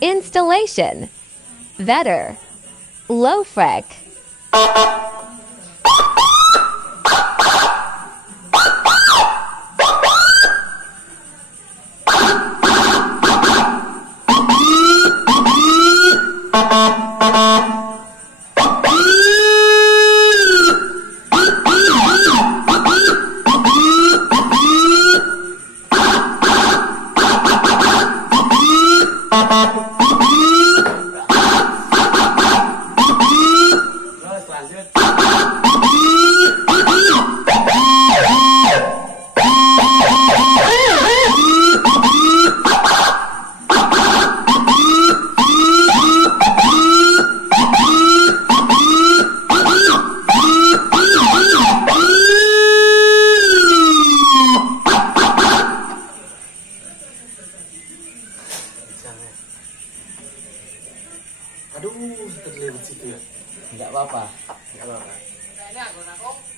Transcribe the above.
Installation. VEDER LOW FREQ. Aduh, terlibat situ ya. Enggak apa-apa. Enggak apa-apa.